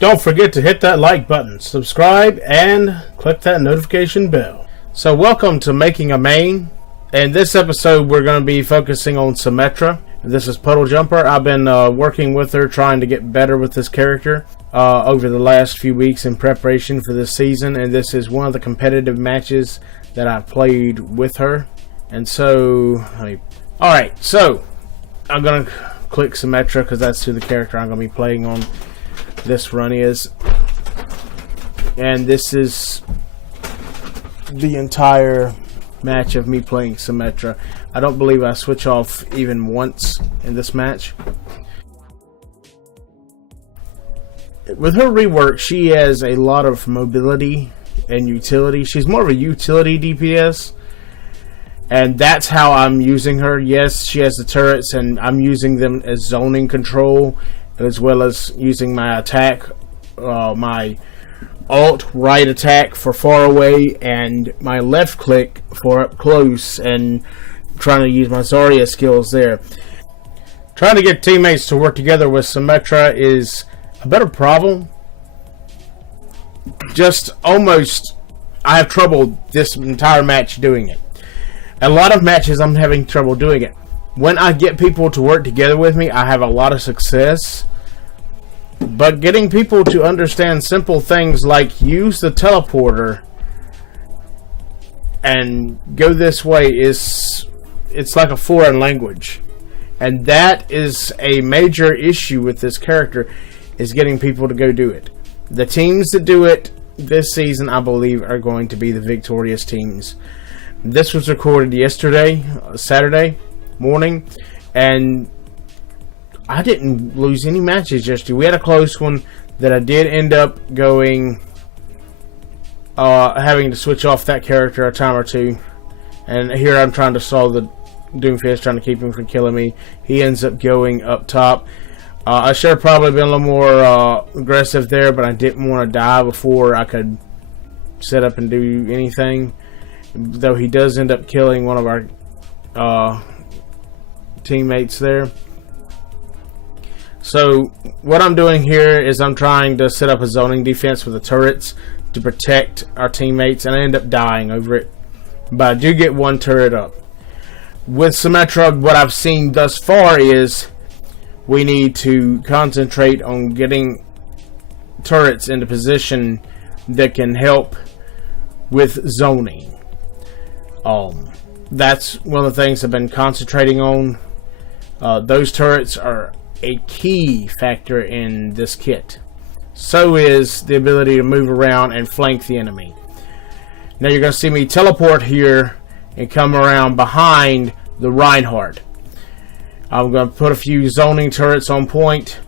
Don't forget to hit that like button, subscribe, and click that notification bell. So welcome to Making a Main. In this episode, we're going to be focusing on Symettra. This is PuddleJumper. I've been working with her, trying to get better with this character over the last few weeks in preparation for this season. And this is one of the competitive matches that I've played with her. And so, alright, so I'm going to click Symettra because that's who the character I'm going to be playing on this run is. And this is the entire match of me playing Symettra. I don't believe I switch off even once in this match. With her rework, she has a lot of mobility and utility. She's more of a utility DPS, and that's how I'm using her. Yes, she has the turrets, and I'm using them as zoning control, as well as using my attack, my alt right attack for far away, and my left click for up close, and trying to use my Zarya skills there. Trying to get teammates to work together with Symettra is a better problem. Just almost, I have trouble this entire match doing it. A lot of matches I'm having trouble doing it. When I get people to work together with me, I have a lot of success. But getting people to understand simple things like use the teleporter and go this way it's like a foreign language. And that is a major issue with this character, is getting people to go do it. The teams that do it this season, I believe, are going to be the victorious teams. This was recorded yesterday, Saturday morning, and I didn't lose any matches yesterday. We had a close one that I did end up going, having to switch off that character a time or two. And here I'm trying to solve the Doomfist, trying to keep him from killing me. He ends up going up top. I should have probably been a little more aggressive there, but I didn't want to die before I could set up and do anything. Though he does end up killing one of our teammates there. So what I'm doing here is I'm trying to set up a zoning defense with the turrets to protect our teammates, and I end up dying over it. But I do get one turret up. With Symettra, what I've seen thus far is we need to concentrate on getting turrets into position that can help with zoning. That's one of the things I've been concentrating on. Those turrets are a key factor in this kit. So is the ability to move around and flank the enemy. Now you're going to see me teleport here and come around behind the Reinhardt. I'm going to put a few zoning turrets on point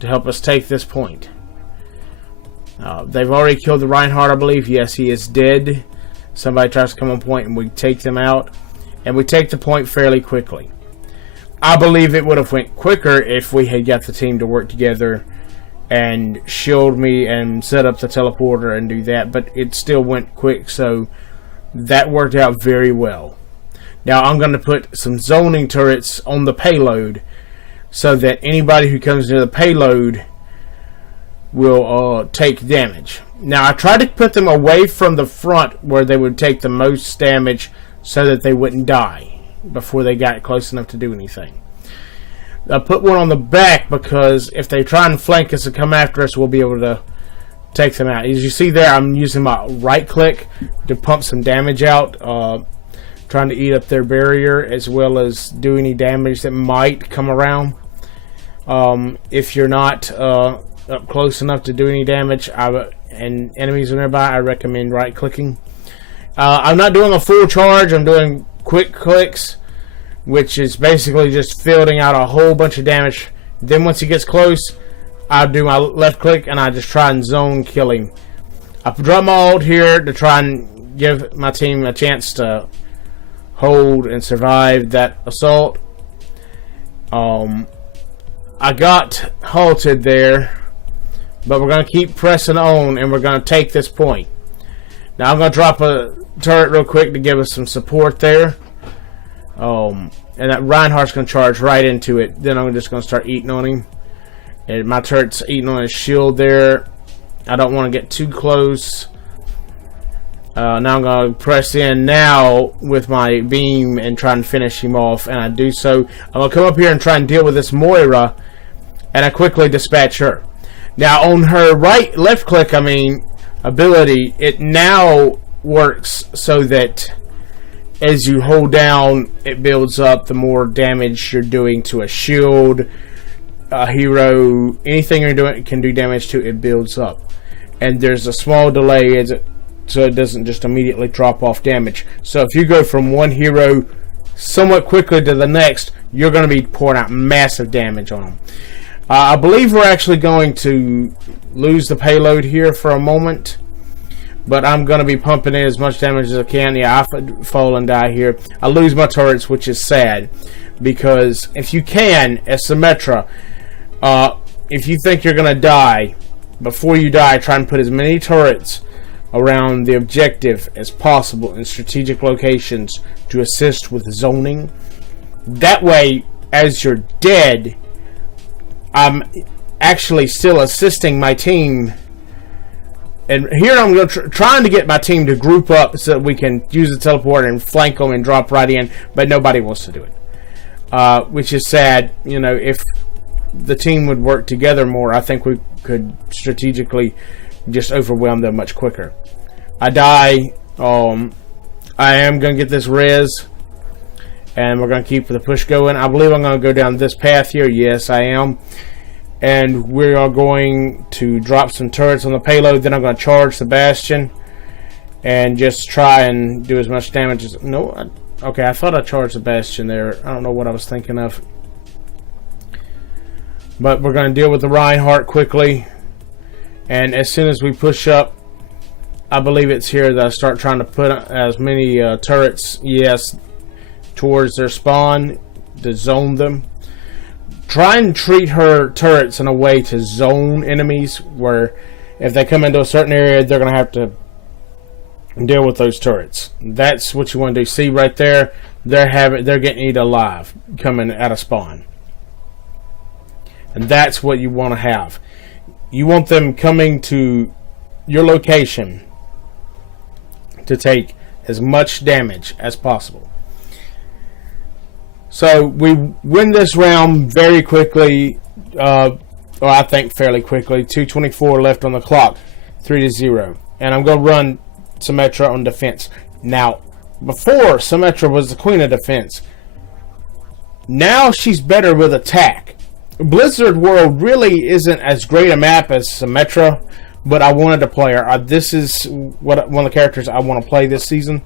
to help us take this point. They've already killed the Reinhardt, I believe. Yes, he is dead. Somebody tries to come on point and we take them out. And we take the point fairly quickly. I believe it would have went quicker if we had got the team to work together and shield me and set up the teleporter and do that, but it still went quick, so that worked out very well. Now I'm going to put some zoning turrets on the payload so that anybody who comes near the payload will take damage. Now I tried to put them away from the front where they would take the most damage so that they wouldn't die before they got close enough to do anything. I put one on the back because if they try and flank us and come after us, we'll be able to take them out. As you see there, I'm using my right click to pump some damage out, trying to eat up their barrier as well as do any damage that might come around. If you're not up close enough to do any damage and enemies are nearby, I recommend right clicking. I'm not doing a full charge, I'm doing quick clicks, which is basically just fielding out a whole bunch of damage. Then once he gets close, I do my left click and I just try and zone kill him. I drop my ult here to try and give my team a chance to hold and survive that assault. I got halted there, but we're going to keep pressing on and we're going to take this point. Now I'm going to drop a turret real quick to give us some support there. And that Reinhardt's going to charge right into it. Then I'm just going to start eating on him. And my turret's eating on his shield there. I don't want to get too close. Now I'm going to press in now with my beam and try and finish him off. And I do so. I'm going to come up here and try and deal with this Moira. And I quickly dispatch her. Now on her left click, ability, it now works so that as you hold down, it builds up the more damage you're doing to a shield, a hero, anything you're doing can do damage to, it builds up. And there's a small delay so it doesn't just immediately drop off damage. So if you go from one hero somewhat quickly to the next, you're going to be pouring out massive damage on them. I believe we're actually going to lose the payload here for a moment, but I'm going to be pumping in as much damage as I can. Yeah, I fall and die here. I lose my turrets, which is sad, because if you can, as Symmetra, if you think you're going to die, before you die, try and put as many turrets around the objective as possible in strategic locations to assist with zoning. That way, as you're dead, I'm actually still assisting my team. And here I'm going trying to get my team to group up so that we can use the teleport and flank them and drop right in, but nobody wants to do it. Which is sad. You know, if the team would work together more, I think we could strategically just overwhelm them much quicker. I die. I am going to get this res, and we're going to keep the push going. I believe I'm going to go down this path here. Yes, I am. And we are going to drop some turrets on the payload. Then I'm going to charge the bastion and just try and do as much damage as... No, okay, I thought I charged the bastion there. I don't know what I was thinking of. But we're going to deal with the Reinhardt quickly. And as soon as we push up, I believe it's here that I start trying to put as many turrets, yes, towards their spawn to zone them. Try and treat her turrets in a way to zone enemies, where if they come into a certain area, they're going to have to deal with those turrets. That's what you want to do. See right there, they're getting eaten alive coming out of spawn. And that's what you want to have. You want them coming to your location to take as much damage as possible. So we win this round very quickly, or I think fairly quickly. 2:24 left on the clock, 3-0, and I'm going to run Symettra on defense. Now, before Symettra was the queen of defense, now she's better with attack. Blizzard World really isn't as great a map as Symettra, but I wanted to play her. This is one of the characters I want to play this season.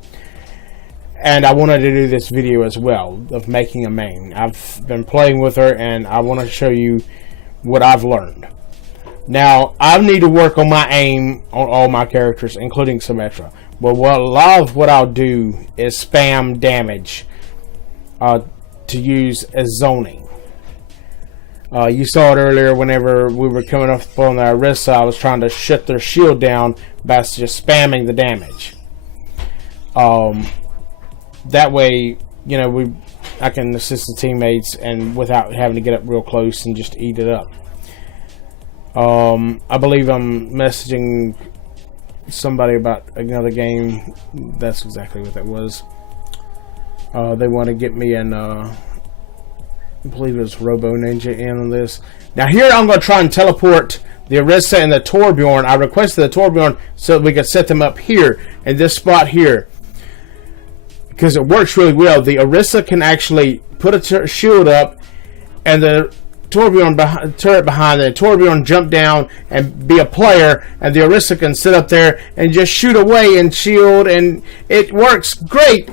And I wanted to do this video as well of making a main. I've been playing with her, and I want to show you what I've learned. Now, I need to work on my aim on all my characters, including Symettra. But a lot of what I'll do is spam damage to use as zoning. You saw it earlier whenever we were coming up on the Orisa. I was trying to shut their shield down by just spamming the damage. That way, you know, I can assist the teammates and without having to get up real close and just eat it up. I believe I'm messaging somebody about another game. That's exactly what that was. They want to get me in, I believe it was Robo Ninja in on this. Now here I'm going to try and teleport the Orisa and the Torbjorn. I requested the Torbjorn so that we could set them up here in this spot here, because it works really well. The Orisa can actually put a shield up, and the Torbjorn turret behind it. Torbjorn jump down and be a player, and the Orisa can sit up there and just shoot away and shield, and it works great.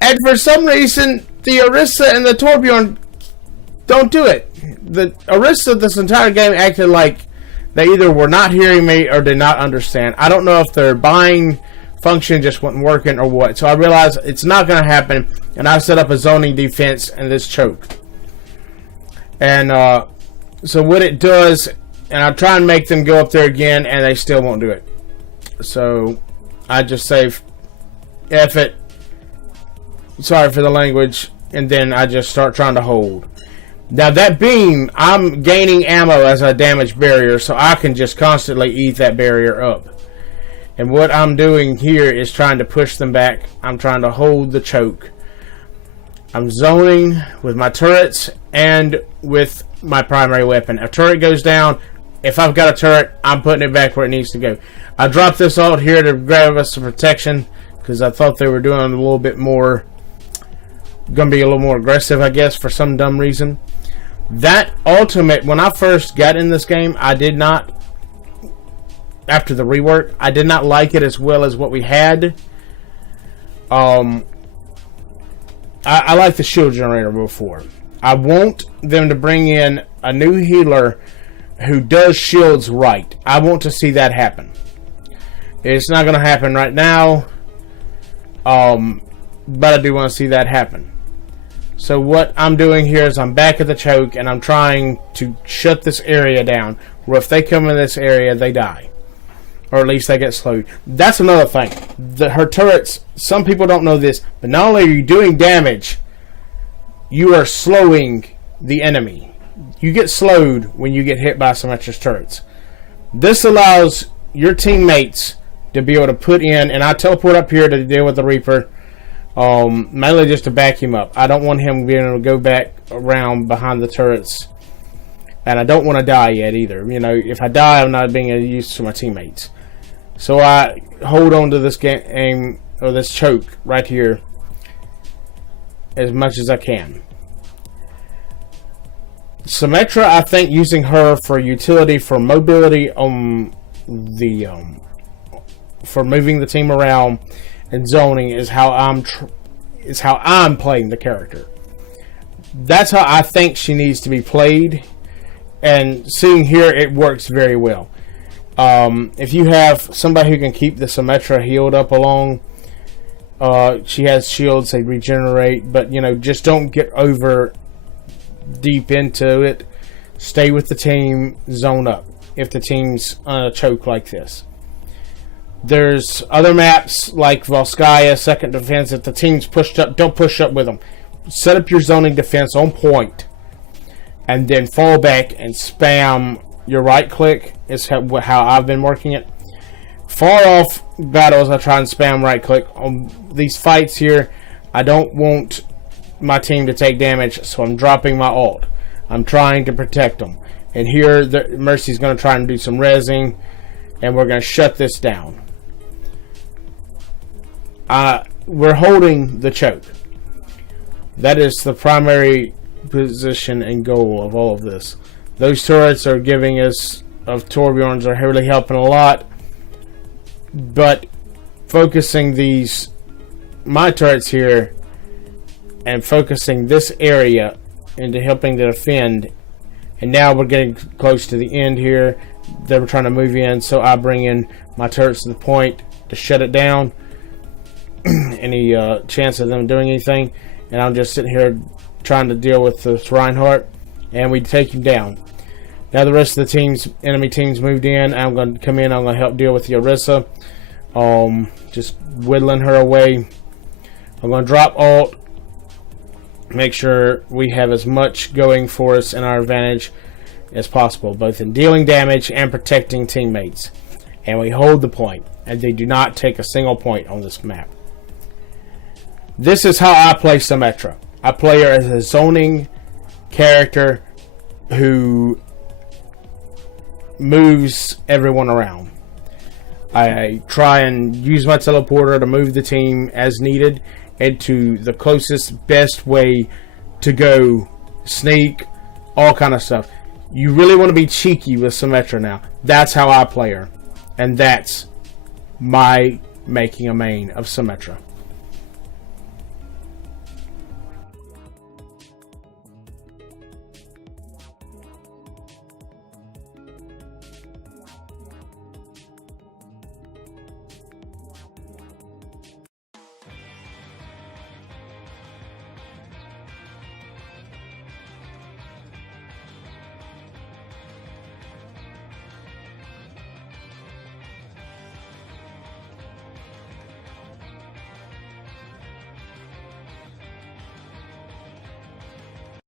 And for some reason, the Orisa and the Torbjorn don't do it. The Orisa this entire game acted like they either were not hearing me or did not understand. I don't know if their buying function just wasn't working or what. So I realized it's not going to happen, and I set up a zoning defense and this choke. And so what it does, and I try and make them go up there again, and they still won't do it. So I just say F it, sorry for the language, and then I just start trying to hold. Now that beam, I'm gaining ammo as a damage barrier, so I can just constantly eat that barrier up. And what I'm doing here is trying to push them back. I'm trying to hold the choke. I'm zoning with my turrets and with my primary weapon. A turret goes down. If I've got a turret, I'm putting it back where it needs to go. I dropped this ult here to grab us some protection because I thought they were doing a little bit more, going to be a little more aggressive, I guess, for some dumb reason. That ultimate, when I first got in this game, I did not, after the rework, I did not like it as well as what we had. I like the shield generator before. I want them to bring in a new healer who does shields right. I want to see that happen. It's not going to happen right now, but I do want to see that happen. So what I'm doing here is I'm back at the choke and I'm trying to shut this area down, where if they come in this area, they die. Or at least they get slowed. That's another thing. Her turrets, some people don't know this, but not only are you doing damage, you are slowing the enemy. You get slowed when you get hit by Symmetra's turrets. This allows your teammates to be able to put in, and I teleport up here to deal with the Reaper, mainly just to back him up. I don't want him being able to go back around behind the turrets, and I don't want to die yet either. You know, if I die, I'm not being of use to my teammates. So I hold on to this game, or this choke right here, as much as I can. Symmetra, I think using her for utility, for mobility on the for moving the team around and zoning is how I'm playing the character. That's how I think she needs to be played, and seeing here it works very well. If you have somebody who can keep the Symmetra healed up along, she has shields, they regenerate, but you know, just don't get over deep into it. Stay with the team, zone up if the team's on a choke like this. There's other maps like Volskaya, second defense. If the team's pushed up, don't push up with them. Set up your zoning defense on point and then fall back and spam your right click. Is how I've been working it. Far off battles, I try and spam right click. On these fights here, I don't want my team to take damage, so I'm dropping my ult. I'm trying to protect them. And here, Mercy's going to try and do some rezzing, and we're going to shut this down. We're holding the choke. That is the primary position and goal of all of this. Those turrets are giving us, of Torbjorn's, are really helping a lot. But focusing my turrets here, and focusing this area into helping to defend. And now we're getting close to the end here. They were trying to move in, so I bring in my turrets to the point to shut it down. Any chance of them doing anything. And I'm just sitting here trying to deal with this Reinhardt, and we take him down. Now the rest of the enemy teams moved in. I'm going to come in. I'm going to help deal with the Orisa. Just whittling her away. I'm going to drop ult. Make sure we have as much going for us in our advantage as possible, both in dealing damage and protecting teammates. And we hold the point, and they do not take a single point on this map. This is how I play Symetra. I play her as a zoning character who moves everyone around. I try and use my teleporter to move the team as needed into the closest, best way to go, sneak, all kind of stuff. You really want to be cheeky with Symetra now. That's how I play her. And that's my making a main of Symetra.